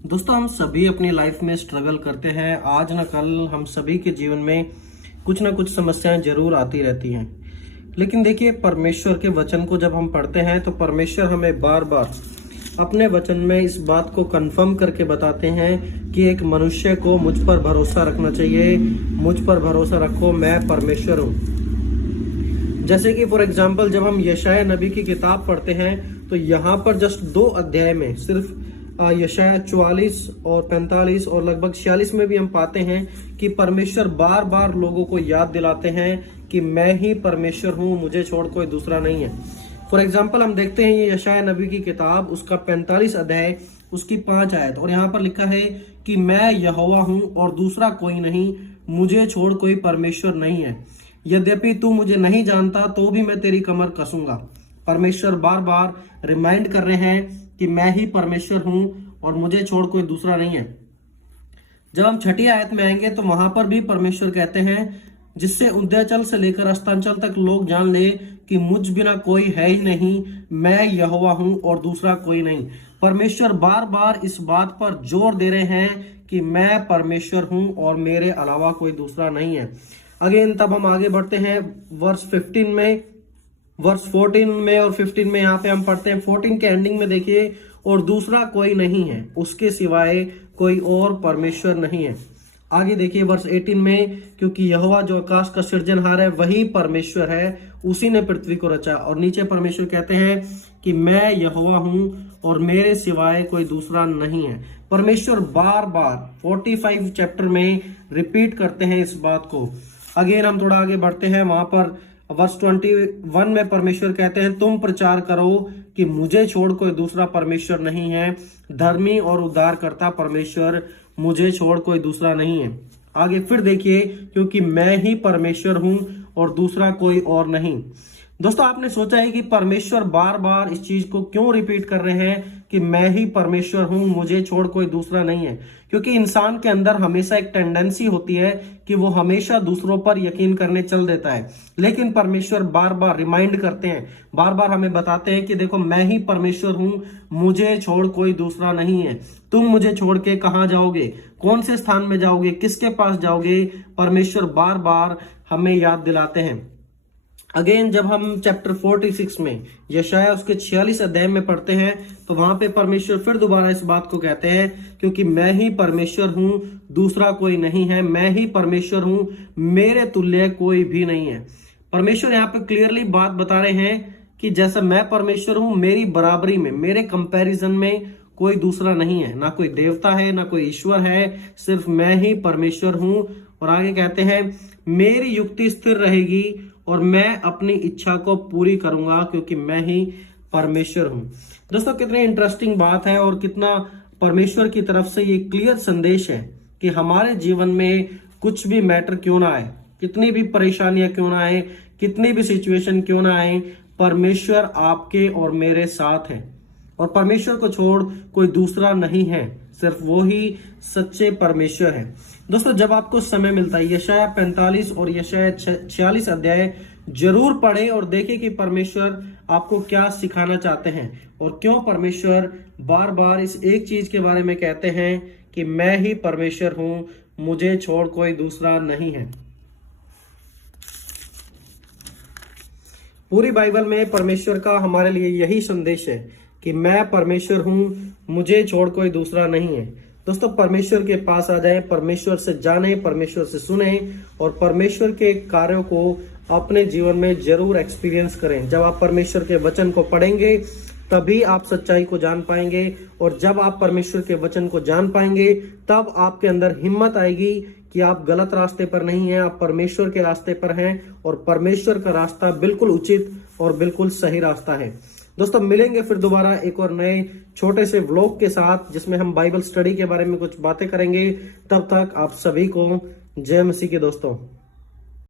दोस्तों, हम सभी अपनी लाइफ में स्ट्रगल करते हैं। आज ना कल हम सभी के जीवन में कुछ ना कुछ समस्याएं जरूर आती रहती हैं। लेकिन देखिए, परमेश्वर के वचन को जब हम पढ़ते हैं तो परमेश्वर हमें बार बार अपने वचन में इस बात को कंफर्म करके बताते हैं कि एक मनुष्य को मुझ पर भरोसा रखना चाहिए। मुझ पर भरोसा रखो, मैं परमेश्वर हूँ। जैसे कि फॉर एग्जाम्पल जब हम यशाया नबी की किताब पढ़ते हैं तो यहाँ पर जस्ट 2 अध्याय में सिर्फ यशाया 44 और 45 और लगभग 46 में भी हम पाते हैं कि परमेश्वर बार बार लोगों को याद दिलाते हैं कि मैं ही परमेश्वर हूँ, मुझे छोड़ कोई दूसरा नहीं है। फॉर एग्जाम्पल हम देखते हैं ये यशाया नबी की किताब, उसका 45 अध्याय, उसकी 5 आयत, और यहाँ पर लिखा है कि मैं यहोवा हूँ और दूसरा कोई नहीं, मुझे छोड़ कोई परमेश्वर नहीं है। यद्यपि तू मुझे नहीं जानता तो भी मैं तेरी कमर कसूंगा। परमेश्वर बार बार रिमाइंड कर रहे हैं कि मैं ही परमेश्वर हूं और मुझे छोड़ कोई दूसरा नहीं है। जब हम 6ठी आयत में आएंगे तो वहां पर भी परमेश्वर कहते हैं, जिससे उदयाचल से लेकर अस्तांचल तक लोग जान ले कि मुझ बिना कोई है ही नहीं, मैं यहोवा हूं और दूसरा कोई नहीं। परमेश्वर बार बार इस बात पर जोर दे रहे हैं कि मैं परमेश्वर हूं और मेरे अलावा कोई दूसरा नहीं है। अगेन तब हम आगे बढ़ते हैं वर्स 14 में, वर्स 14 में और 15 में। यहाँ पे हम पढ़ते हैं 14 के एंडिंग में, देखिए, और दूसरा कोई नहीं है, उसके सिवाय कोई और परमेश्वर नहीं है। आगे देखिए वर्स 18 में, क्योंकि यहोवा जो आकाश का सृजनहार है वही परमेश्वर है, उसी ने पृथ्वी को रचा। और नीचे परमेश्वर कहते हैं कि मैं यहोवा हूं और मेरे सिवाय कोई दूसरा नहीं है। परमेश्वर बार बार 45 चैप्टर में रिपीट करते हैं इस बात को। अगेन हम थोड़ा आगे बढ़ते हैं, वहां पर वर्स 21 में परमेश्वर कहते हैं, तुम प्रचार करो कि मुझे छोड़ कोई दूसरा परमेश्वर नहीं है, धर्मी और उद्धार करता परमेश्वर, मुझे छोड़ कोई दूसरा नहीं है। आगे फिर देखिए, क्योंकि मैं ही परमेश्वर हूं और दूसरा कोई और नहीं। दोस्तों, आपने सोचा है कि परमेश्वर बार बार इस चीज को क्यों रिपीट कर रहे हैं कि मैं ही परमेश्वर हूं, मुझे छोड़ कोई दूसरा नहीं है? क्योंकि इंसान के अंदर हमेशा एक टेंडेंसी होती है कि वो हमेशा दूसरों पर यकीन करने चल देता है। लेकिन परमेश्वर बार बार रिमाइंड करते हैं, बार बार हमें बताते हैं कि देखो, मैं ही परमेश्वर हूं, मुझे छोड़ कोई दूसरा नहीं है। तुम मुझे छोड़ के कहां जाओगे, कौन से स्थान में जाओगे, किसके पास जाओगे? परमेश्वर बार बार हमें याद दिलाते हैं। अगेन जब हम चैप्टर 46 में यशाया उसके 46 अध्याय में पढ़ते हैं तो वहां पे परमेश्वर फिर दोबारा इस बात को कहते हैं, क्योंकि मैं ही परमेश्वर हूं, दूसरा कोई नहीं है, मैं ही परमेश्वर हूं, मेरे तुल्य कोई भी नहीं है। परमेश्वर यहाँ पे क्लियरली बात बता रहे हैं कि जैसा मैं परमेश्वर हूं, मेरी बराबरी में, मेरे कंपैरिजन में कोई दूसरा नहीं है। ना कोई देवता है, ना कोई ईश्वर है, सिर्फ मैं ही परमेश्वर हूं। और आगे कहते हैं, मेरी युक्ति स्थिर रहेगी और मैं अपनी इच्छा को पूरी करूंगा, क्योंकि मैं ही परमेश्वर हूं। दोस्तों, कितनी इंटरेस्टिंग बात है और कितना परमेश्वर की तरफ से ये क्लियर संदेश है कि हमारे जीवन में कुछ भी मैटर क्यों ना आए, कितनी भी परेशानियां क्यों ना आए, कितनी भी सिचुएशन क्यों ना आए, परमेश्वर आपके और मेरे साथ है। और परमेश्वर को छोड़ कोई दूसरा नहीं है, सिर्फ वो ही सच्चे परमेश्वर है। दोस्तों, जब आपको समय मिलता है, यशाया 45 और यशाया 46 अध्याय जरूर पढ़ें और देखें कि परमेश्वर आपको क्या सिखाना चाहते हैं और क्यों परमेश्वर बार बार इस एक चीज के बारे में कहते हैं कि मैं ही परमेश्वर हूं, मुझे छोड़ कोई दूसरा नहीं है। पूरी बाइबल में परमेश्वर का हमारे लिए यही संदेश है कि मैं परमेश्वर हूं, मुझे छोड़ कोई दूसरा नहीं है। दोस्तों, परमेश्वर के पास आ जाएं, परमेश्वर से जाने, परमेश्वर से सुने और परमेश्वर के कार्यों को अपने जीवन में जरूर एक्सपीरियंस करें। जब आप परमेश्वर के वचन को पढ़ेंगे तभी आप सच्चाई को जान पाएंगे, और जब आप परमेश्वर के वचन को जान पाएंगे तब आपके अंदर हिम्मत आएगी कि आप गलत रास्ते पर नहीं हैं, आप परमेश्वर के रास्ते पर हैं और परमेश्वर का रास्ता बिल्कुल उचित और बिल्कुल सही रास्ता है। दोस्तों, मिलेंगे फिर दोबारा एक और नए छोटे से व्लॉग के साथ, जिसमें हम बाइबल स्टडी के बारे में कुछ बातें करेंगे। तब तक आप सभी को जय मसीह के दोस्तों।